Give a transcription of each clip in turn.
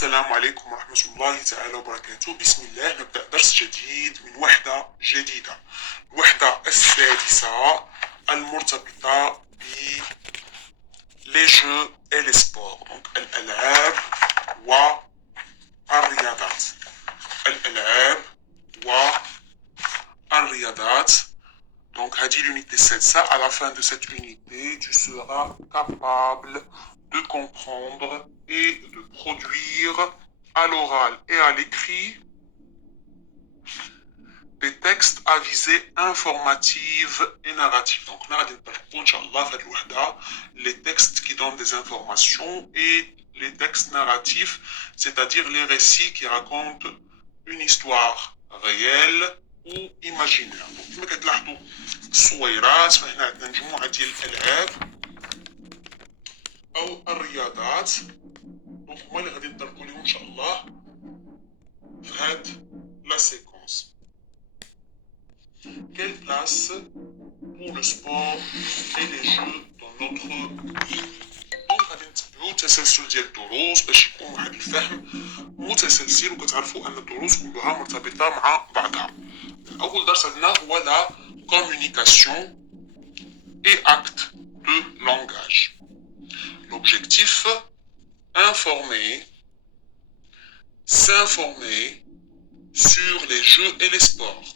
السلام عليكم ورحمة الله تعالى وبركاته. بسم الله نبدأ درس جديد من وحدة جديدة، الوحدة السادسة المرتبطة ب les jeux et les sports. Donc الألعاب والرياضات. الألعاب والرياضات. Donc هذه l'unité 7, à la fin de cette unité, tu seras capable de comprendre et de produire à l'oral et à l'écrit des textes à visée informative et narrative. Donc, nous allons les textes qui donnent des informations et les textes narratifs, c'est-à-dire les récits qui racontent une histoire réelle ou imaginaire. Donc, كما كتلاحظوا الصويرات فهنا عندنا مجموعة ديال الألعاب أو الرياضات. دونك هما اللي غادي نطرقوا لهم إن شاء الله في هاد لا سيكونس. Quelle place pour le sport et les jeux dans notre vie. دونك غادي نتبعوا تسلسل ديال الدروس باش يكون واحد الفهم متسلسل وكتعرفوا ان الدروس كلها مرتبطه مع بعضها. اول درس عندنا هو لا communication et acte de langage. L'objectif, informer, s'informer sur les jeux et les sports.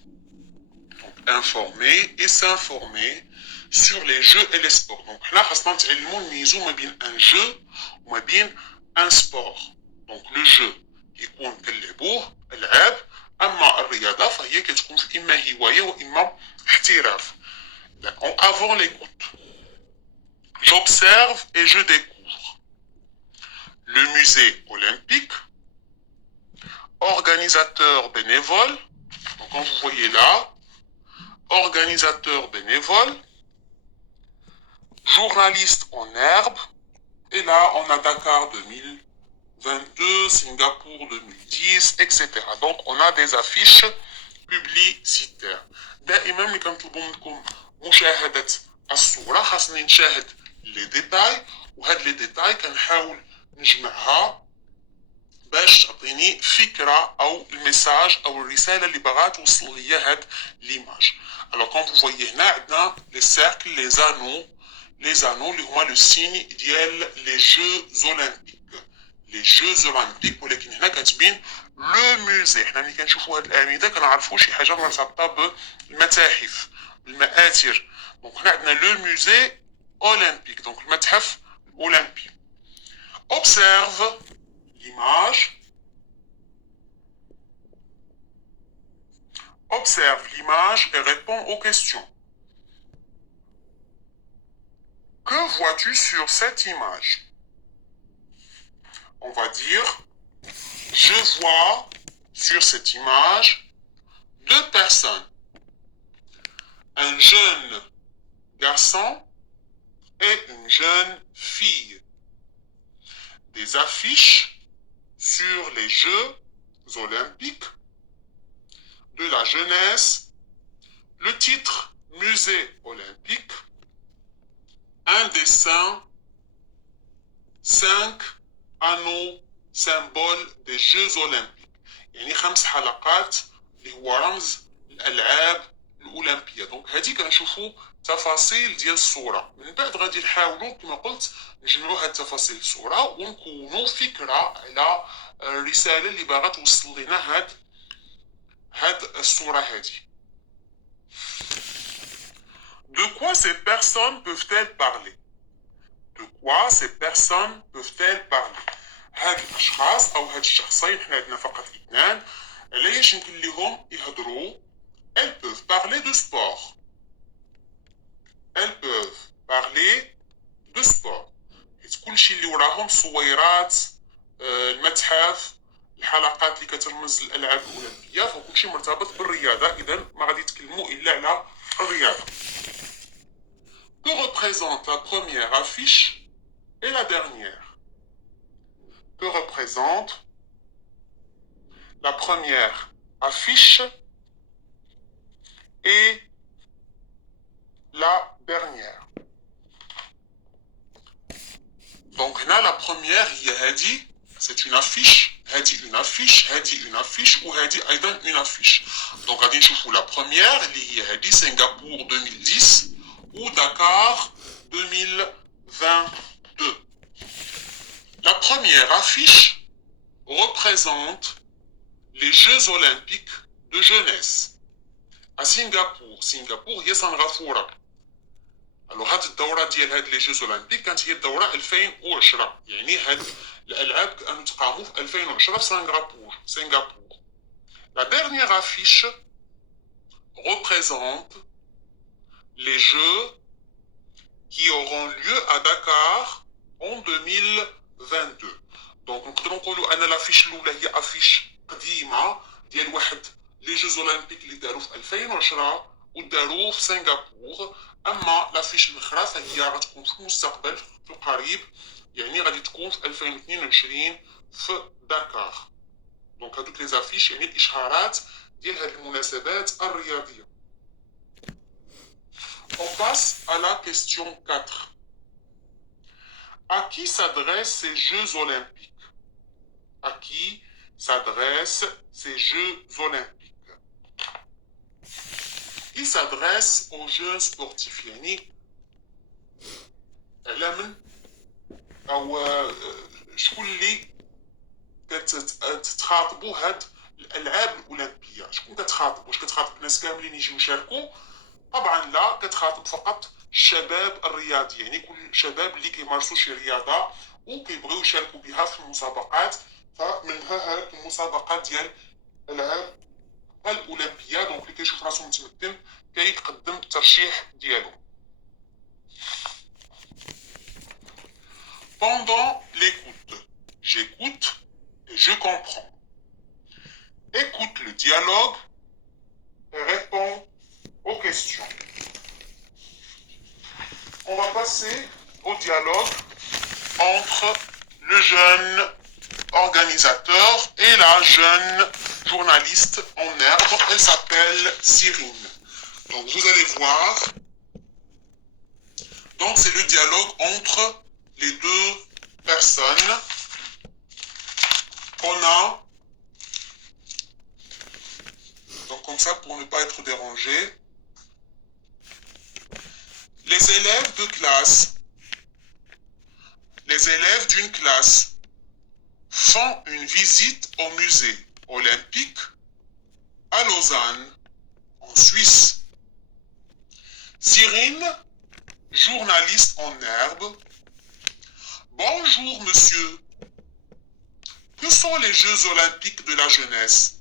Donc, informer et s'informer sur les jeux et les sports. Donc là, خاصنا نتعلموا نميزوا ما بين un jeu وما بين un sport. Donc le jeu يكون كنلعبوه ألعاب، أما الرياضة فهي كتكون إما هواية وإما احتراف. Avant l'écoute, j'observe et je découvre. Le musée olympique, organisateur bénévole, donc quand vous voyez là, organisateur bénévole, journaliste en herbe, et là on a Dakar 2022, Singapour 2010, etc. Donc on a des affiches publicitaires. دائما ملي كنطلبوا منكم مشاهدة الصورة خاصني نشاهد لي ديتاي، وهاد لي ديتاي كنحاول نجمعها باش تعطيني فكرة أو الميساج أو الرسالة اللي باغا توصل ليا هاد ليماج. Alors quand vous voyez هنا عندنا les cercles, les anneaux اللي هما لو سيني ديال les Jeux Olympiques. Les Jeux Olympiques ولكن هنا كتبين لو موزي. حنا ملي كنشوفوا هاد الأعمدة كنعرفوا شي حاجة مرتبطة بالمتاحف، المآثر. دونك هنا عندنا لو موزي أولمبيك، دونك المتحف الأولمبي. Observe l'image. Observe l'image et réponds aux questions. Que vois-tu sur cette image? On va dire, je vois sur cette image deux personnes. Un jeune garçon et une jeune fille. Des affiches sur les Jeux Olympiques, de la jeunesse, le titre Musée Olympique, un dessin, 5 anneaux symboles des Jeux Olympiques. يعني 5 حلقات اللي هو رمز الألعاب الأولمبية. دونك هادي كنشوفوا تفاصيل ديال الصورة، من بعد غادي نحاولوا كما قلت نجمعوا هاد التفاصيل الصورة ونكونوا فكرة على الرسالة اللي باغا توصل لنا هاد الصورة هادي. De quoi ces personnes peuvent-elles parler? De quoi ces personnes peuvent-elles parler? هاد الأشخاص أو هاد الشخصين حنا عندنا فقط اثنان، علاش يمكن ليهم يهضروا؟ Elles peuvent parler de sport. Elles peuvent parler de sport. كلشي اللي وراهم صويرات، المتحف، الحلقات اللي كترمز للألعاب الأولمبية، فكلشي مرتبط بالرياضة، إذا ما غادي يتكلموا إلا على الرياضة. Que représente la première affiche et la dernière? Que représente la première affiche et la dernière? Donc là, la première, c'est une affiche هذه une affiche, هذه une affiche وهذه أيضا une affiche. Donc غادي نشوفوا la première اللي هي هذه سنغافورة 2010 ou Dakar 2022. La première affiche représente les Jeux Olympiques de jeunesse à Singapour. Singapour هي سنغافورة. الو هاد الدورة ديال هاد لي جوز اولمبيك كانت هي الدورة 2010 يعني هاد الالعاب كانوا تقاموا في 2010 في سنغافور. La dernière affiche représente les Jeux qui auront lieu à Dakar en 2022. Donc نقدروا نقولوا ان l'affiche الاولى هي افيش قديمة ديال واحد لي جوز اولمبيك اللي داروا في 2010 وداروا في سنغافور. اما لافيش الاخرى فهي غتكون في المستقبل في القريب يعني غادي تكون في 2022 في داكار. دونك هذوك لي زافيش يعني الاشهارات ديال هذه المناسبات الرياضيه. On passe à la question 4. À qui s'adressent ces Jeux olympiques? À qui s'adressent ces Jeux olympiques? Il s'adresse aux jeunes sportifs يعني على او شكون اللي كتخاطبوا هاد الالعاب الاولمبيه؟ شكون كتخاطب؟ واش كتخاطب الناس كاملين يجيو يشاركوا؟ طبعا لا، كتخاطب فقط الشباب الرياضي يعني كل الشباب اللي كيمارسوا شي رياضه وكيبغيو يشاركوا بها في المسابقات. فمنها هاد المسابقات ديال الالعاب الاولمبيه. دونك اللي كيشوف راسو متمكن كيقدم الترشيح ديالو. Pendant l'écoute, j'écoute et je comprends. Écoute le dialogue et réponds aux questions. On va passer au dialogue entre le jeune organisateur et la jeune journaliste en herbe. Elle s'appelle Cyrine. Donc vous allez voir. Donc c'est le dialogue entre les deux personnes qu'on a. Donc comme ça pour ne pas être dérangé. Les élèves d'une classe font une visite au musée olympique à Lausanne, en Suisse. Cyrine, journaliste en herbe. Bonjour monsieur. Que sont les Jeux olympiques de la jeunesse?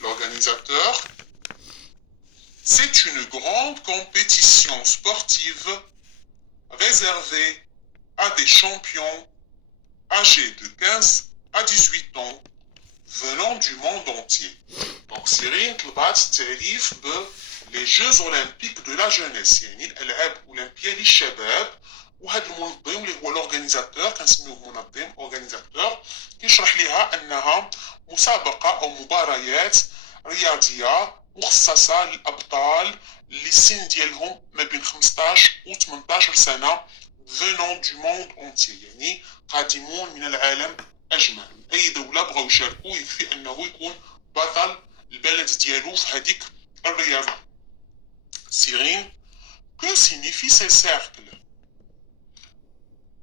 L'organisateur. C'est une grande compétition sportive réservée à des champions âgés de 15 à 18 ans venant du monde entier. Donc Cyrine طلبات التعريف les Jeux olympiques de la jeunesse يعني الألعاب الأولمبية للشباب. وهذا المنظم اللي هو لورغانيزاتور كنسميوه منظم اورغانيزاتور كيشرح ليها انها مسابقه او مباريات رياضيه مخصصه للابطال اللي السن ديالهم ما بين 15 و 18 سنه venant du monde entier يعني قادمون من العالم اجمع. اي دوله بغاو يشاركوا يكفي انه يكون بطل البلد ديالو في هذيك الرياضه. Cyrine, que signifient ces cercles?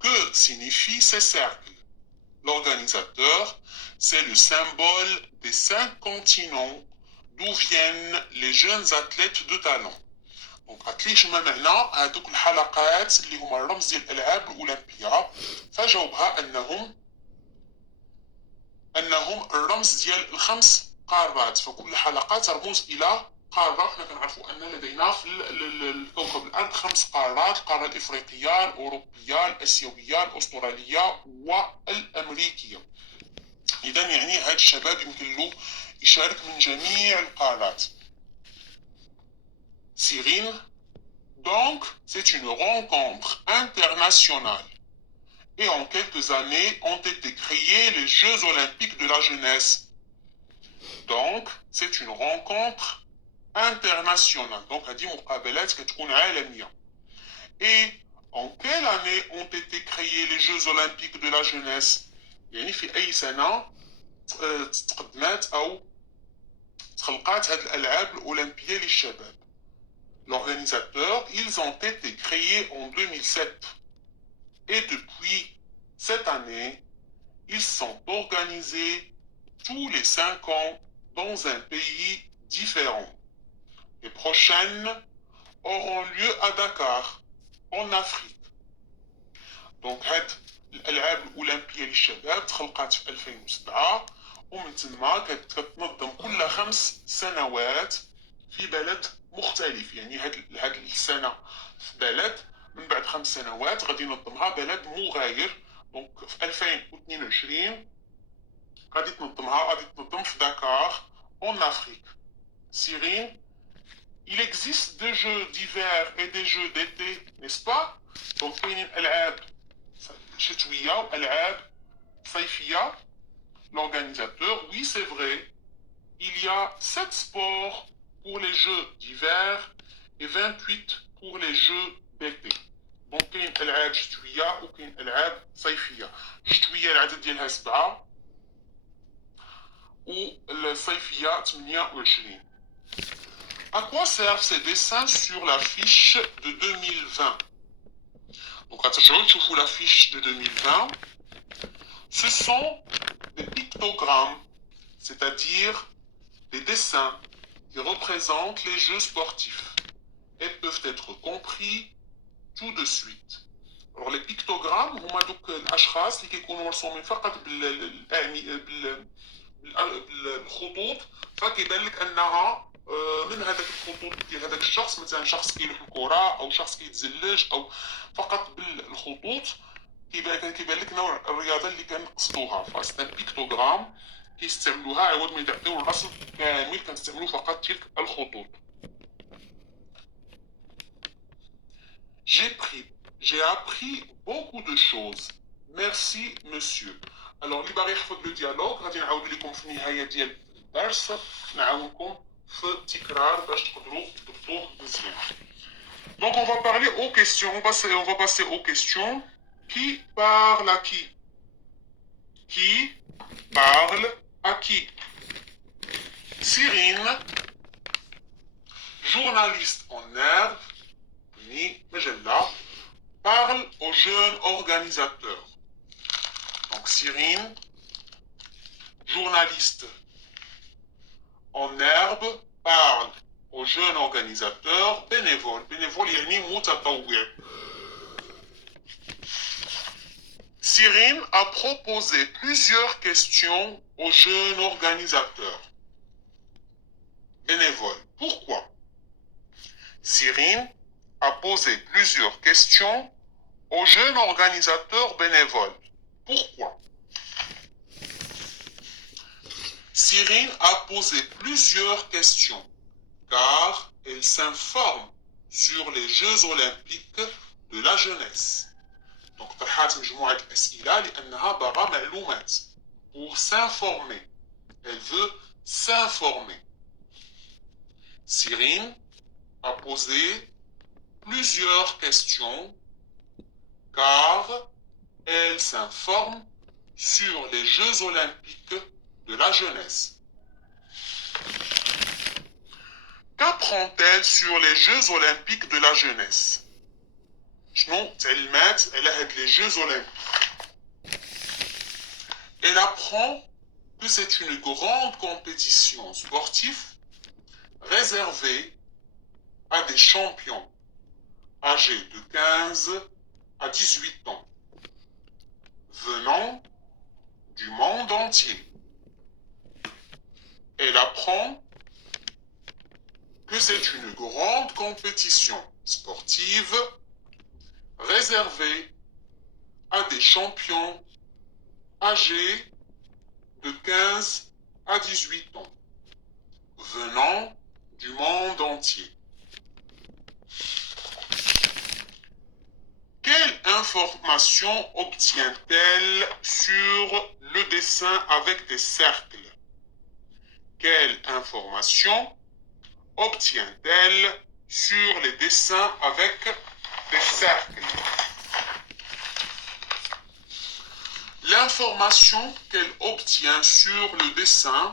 Que signifient ces cercles? L'organisateur, c'est le symbole des 5 continents d'où viennent les jeunes athlètes de talent. Donc عطليش ما معنى هذوك الحلقات اللي هما الرمز ديال الالعاب الاولمبيه؟ فجاوبها انهم الرمز ديال الخمس قارات. فكل حلقه ترمز الى قاره. حنا كنعرفوا ان لدينا في الكوكب الارض 5 قارات: القاره الافريقيه، الاوروبيه، الاسيويه، الاستراليه والامريكيه. اذا يعني هذا الشباب يمكن له يشارك من جميع القارات. Cyrine, donc c'est une rencontre internationale et en quelques années ont été créés les Jeux olympiques de la jeunesse. Donc c'est une rencontre internationale. Donc هذه مقابلات كتكون عالمية. Et en quelle année ont été créés les Jeux olympiques de la jeunesse? يعني في أي سنة تقدمات أو تخلقات هذه الألعاب الأولمبية للشباب. L'organisateur, ils ont été créés en 2007. Et depuis cette année, ils sont organisés tous les 5 ans dans un pays différent. Les prochaines auront lieu à Dakar, en Afrique. Donc هاد الألعاب الأولمبية للشباب تخلقات في 2007 ومن تما كتنظم كل 5 سنوات في بلد مختلف. يعني هاد السنة في بلد، من بعد 5 سنوات غادي ينظمها بلد مغاير. دونك في 2022 غادي تنظم في دكار en Afrique. Cyrine, il existe des jeux d'hiver et des jeux d'été, n'est-ce pas? Donc كاينين ألعاب شتوية وألعاب صيفية. L'organisateur, oui c'est vrai, il y a 7 sports pour les jeux d'hiver et 28 pour les jeux d'été. دونك كاين ألعاب شتوية وكاين ألعاب صيفية. الشتوية العدد ديالها 7 والصيفية 28. À quoi servent ces dessins sur la fiche de 2020? Donc, attention, tu fous la fiche de 2020. Ce sont des pictogrammes, c'est-à-dire des dessins qui représentent les jeux sportifs et peuvent être compris tout de suite. Alors, les pictogrammes هما دوك الأشخاص اللي كيكونوا مرسومين فقط بالخطوط، فكيبان لك أنها من هذاك الخطوط ديال هذاك الشخص، مثلا شخص كيلوح الكره او شخص كيتزلج، او فقط بالخطوط كيبان لك نوع الرياضه اللي كنقصدوها. فاصلا بيكتوغرام كيستعملوها عوض ما يعطيو الرسم كامل، كنستعملو فقط تلك الخطوط. J'ai appris beaucoup de choses. Merci monsieur. Alors اللي باغي يحفظ لو ديالوغ غادي نعاود لكم في النهايه ديال الدرس، نعاونكم في التكرار باش تقدروا تضبطوه مزيان. Donc on va parler aux questions, on va passer aux questions. Qui parle à qui? Qui parle à qui? Cyrine, journaliste en herbe, ni Majella, parle aux jeunes organisateurs. Donc Cyrine, journaliste en herbe, parle aux jeunes organisateurs bénévoles. Bénévoles, yani mutatawwi'. Cyrine a proposé plusieurs questions aux jeunes organisateurs bénévoles. Pourquoi? Cyrine a posé plusieurs questions aux jeunes organisateurs bénévoles. Pourquoi? Cyrine a posé plusieurs questions car elle s'informe sur les Jeux olympiques de la jeunesse. Donc طرحات مجموعة الأسئلة لأنها باغا معلومات. Pour s'informer. Elle veut s'informer. Cyrine a posé plusieurs questions car elle s'informe sur les Jeux olympiques de la jeunesse. Qu'apprend-elle sur les Jeux olympiques de la jeunesse? شنو تعلمات على هاد les Jeux olympiques? Elle apprend que c'est une grande compétition sportive réservée à des champions âgés de 15 à 18 ans, venant du monde entier. Elle apprend que c'est une grande compétition sportive réservée à des champions âgés de 15 à 18 ans, venant du monde entier. Quelle information obtient-elle sur le dessin avec des cercles? Quelle information obtient-elle sur les dessins avec des cercles? l'information qu'elle obtient sur le dessin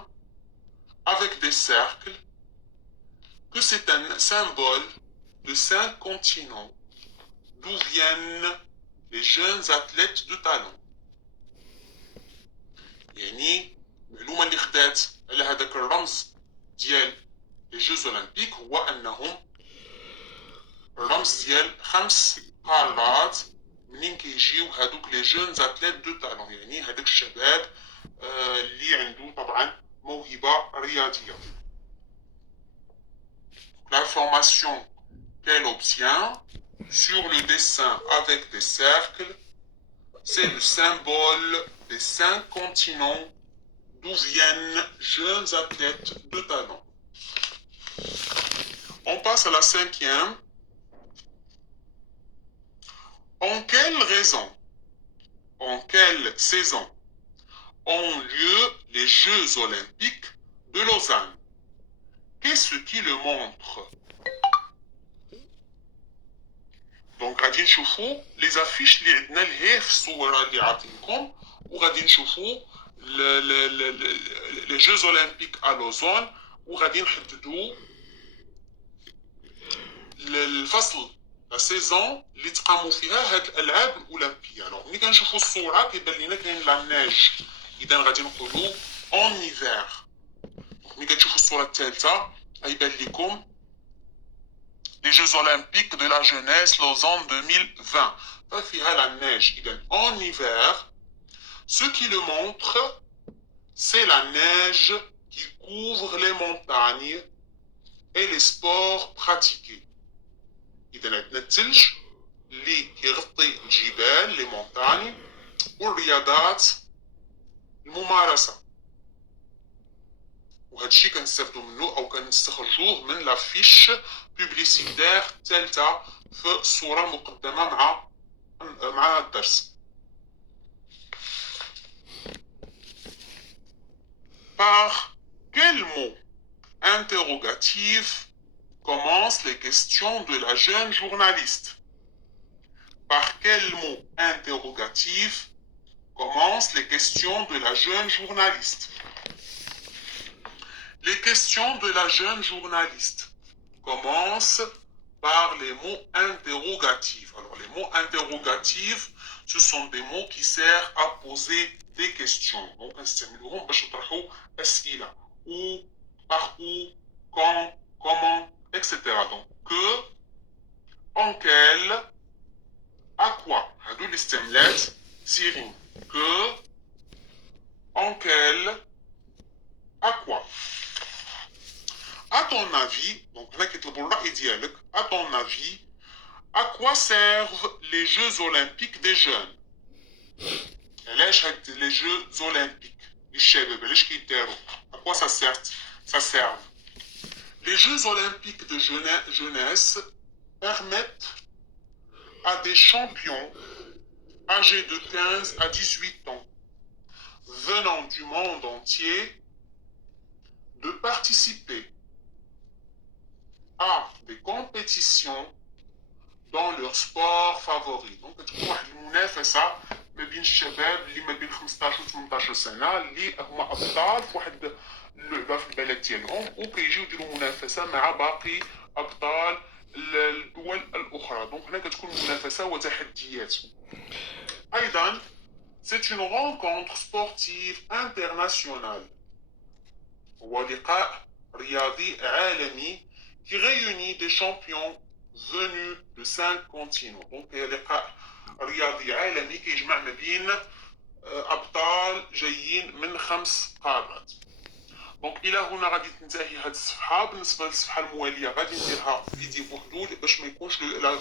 avec des cercles, que c'est un symbole de 5 continents d'où viennent les jeunes athlètes de talent. يعني المعلومة اللي خدات على هذاك الرمز ديال les Jeux Olympiques هو أنهم الرمز ديال 5 قارات منين كيجيو هادوك لي جونز اتليت دو تالون، يعني هذاك الشباب اللي عنده طبعا موهبة رياضية. L'information qu'elle obtient sur le dessin avec des cercles, c'est le symbole des 5 continents d'où viennent jeunes athlètes de talent. On passe à la 5e. En quelle raison, en quelle saison ont lieu les Jeux Olympiques de Lausanne? Qu'est-ce qui le montre? Donc غادي نشوفوا les affiches اللي عندنا لهيه في الصوره اللي عاطينكم، وغادي نشوفوا les Jeux Olympiques à Lausanne، وغادي نحددوا الفصل لا سيزون اللي تقاموا فيها هاد الالعاب الاولمبيه. الوغ ملي كنشوفوا الصوره كيبان لنا كاين لا نيج، اذا غادي نقولوا اون ايفير. ملي كتشوفوا الصوره الثالثه غيبان لكم les Jeux Olympiques de la jeunesse Lausanne 2020. ففيها لا نيج. اذا en hiver, ce qui le montre, c'est la neige qui couvre les montagnes et les sports pratiqués. إذا عندنا الثلج اللي كيغطي الجبال لي مونتاني والرياضات الممارسة، وهذا الشيء كنستافدوا منه أو كنستخرجوه من لافيش بوبليسيتير الثالثة في الصورة المقدمة مع الدرس. Par quel mot interrogatif commencent les questions de la jeune journaliste? Par quel mot interrogatif commencent les questions de la jeune journaliste? Les questions de la jeune journaliste commencent par les mots interrogatifs. Alors les mots interrogatifs, ce sont des mots qui servent à poser des questions. Donc نستعملوهم باش نطرحوا أسئلة. Où, par où, quand, comment, etc. Donc que, en quel, à quoi. هادو الاستعمالات سيرين. Que, en quel, à quoi. À ton avis, donc هنا كيطلبوا الرأي ديالك. À ton avis, à quoi servent les Jeux Olympiques des jeunes? علاش هاد les Jeux Olympiques للشباب علاش كيداروا؟ À quoi ça sert? Ça sert. Les Jeux Olympiques de jeunesse permettent à des champions âgés de 15 à 18 ans venant du monde entier de participer à des compétitions dans leur sport favori. Donc تكون واحد المنافسة ما بين الشباب اللي ما بين 15 و 18 سنة اللي هما أبطال في واحد اللعبة في البلد ديالهم، وكيجيو يديروا منافسة مع باقي أبطال الدول الأخرى. دونك هنا كتكون منافسة وتحديات. أيضا c'est une rencontre sportive internationale. هو لقاء رياضي عالمي qui réunit des champions venus de 5 continents. Donc لقاء رياضي عالمي كيجمع ما بين أبطال جايين من 5 قارات. دونك الى هنا غادي تنتهي هذه الصفحه. بالنسبه للصفحه المواليه غادي نديرها فيديو بوحدو باش ما تكونش لا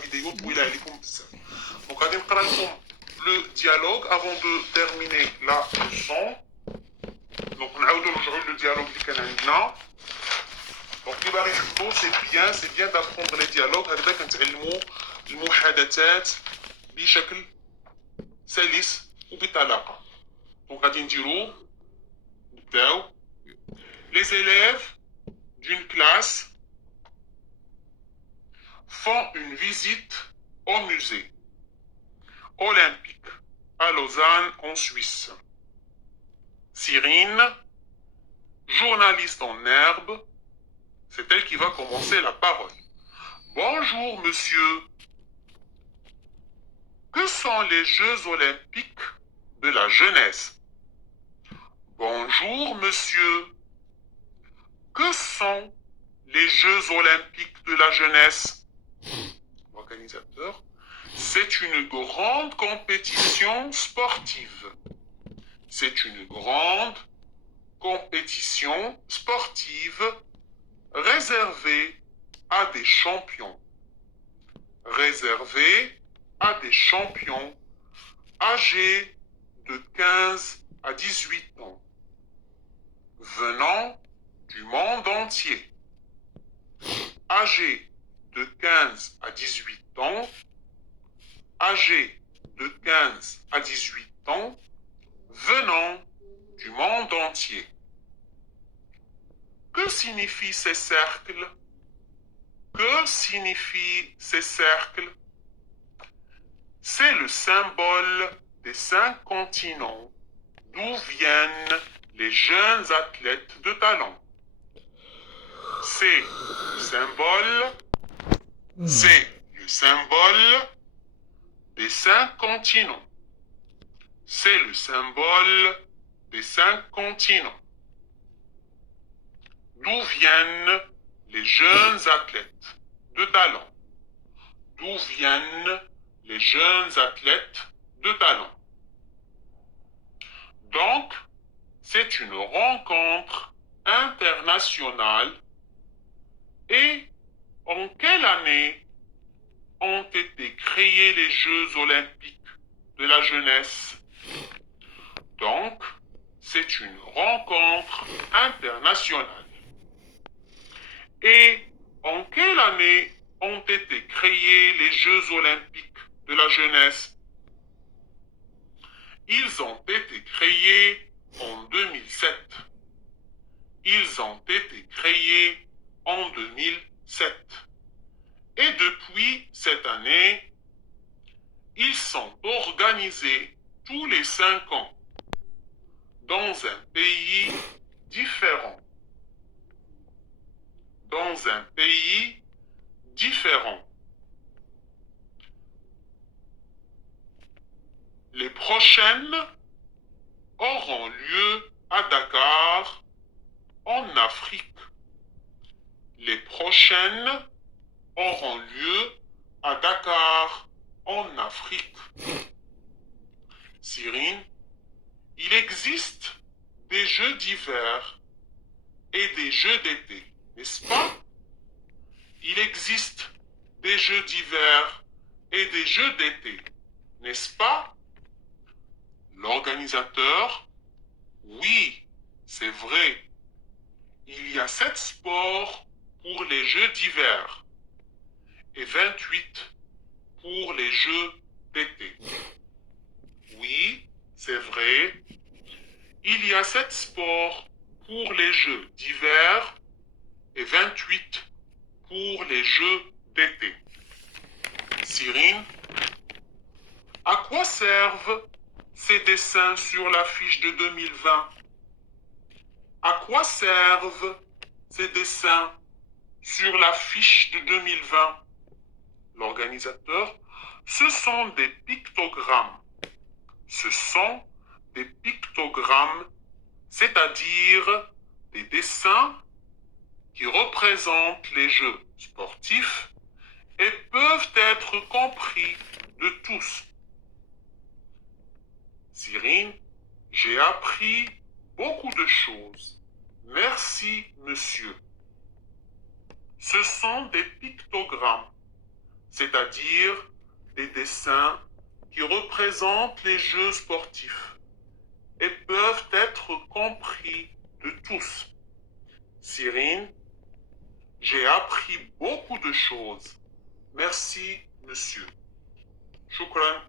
فيديو طويله عليكم بزاف. دونك غادي نقرا لكم لو ديالوغ افون دو تيرميني لا ليسون. دونك نعاودو نرجعو لو ديالوغ اللي كان عندنا. دونك اللي باغي يحفظو سي بيان دابروندر لي ديالوغ، هكذا كنتعلمو المحادثات بشكل سلس وبطلاقه. دونك غادي نبداو. Les élèves d'une classe font une visite au musée olympique à Lausanne, en Suisse. Cyrine, journaliste en herbe, c'est elle qui va commencer la parole. Bonjour, monsieur. Que sont les Jeux olympiques de la jeunesse? Bonjour, monsieur. Que sont les Jeux olympiques de la jeunesse? Organisateur, c'est une grande compétition sportive. C'est une grande compétition sportive réservée à des champions. Réservée à des champions âgés de 15 à 18 ans, venant du monde entier. Âgés de 15 à 18 ans, âgés de 15 à 18 ans, venant du monde entier. Que signifient ces cercles? Que signifient ces cercles? C'est le symbole des 5 continents d'où viennent les jeunes athlètes de talent. C'est le symbole des 5 continents. C'est le symbole des 5 continents. D'où viennent les jeunes athlètes de talent? D'où viennent les jeunes athlètes de talent? Donc, c'est une rencontre internationale. Et en quelle année ont été créés les Jeux olympiques de la jeunesse? Donc, c'est une rencontre internationale. Et en quelle année ont été créés les Jeux olympiques de la jeunesse? Ils ont été créés en 2007. Ils ont été créés en 2007. Et depuis cette année, ils sont organisés tous les 5 ans dans un pays différent. Dans un pays différent. Les prochaines auront lieu à Dakar, en Afrique. Les prochaines auront lieu à Dakar, en Afrique. Cyrine, il existe des jeux d'hiver et des jeux d'été, n'est-ce pas? Il existe des jeux d'hiver et des jeux d'été, n'est-ce pas? L'organisateur, oui, c'est vrai. Il y a 7 sports pour les jeux d'hiver et 28 pour les jeux d'été. Oui, c'est vrai. Il y a 7 sports pour les jeux d'hiver et 28 pour les jeux d'été. Cyrine, à quoi servent ces dessins sur l'affiche de 2020? À quoi servent ces dessins sur l'affiche de 2020? L'organisateur, ce sont des pictogrammes. Ce sont des pictogrammes, c'est-à-dire des dessins qui représentent les jeux sportifs et peuvent être compris de tous. Cyrine, j'ai appris beaucoup de choses. Merci, monsieur. Ce sont des pictogrammes, c'est-à-dire des dessins qui représentent les jeux sportifs et peuvent être compris de tous. Cyrine, j'ai appris beaucoup de choses. Merci, monsieur. Shukran.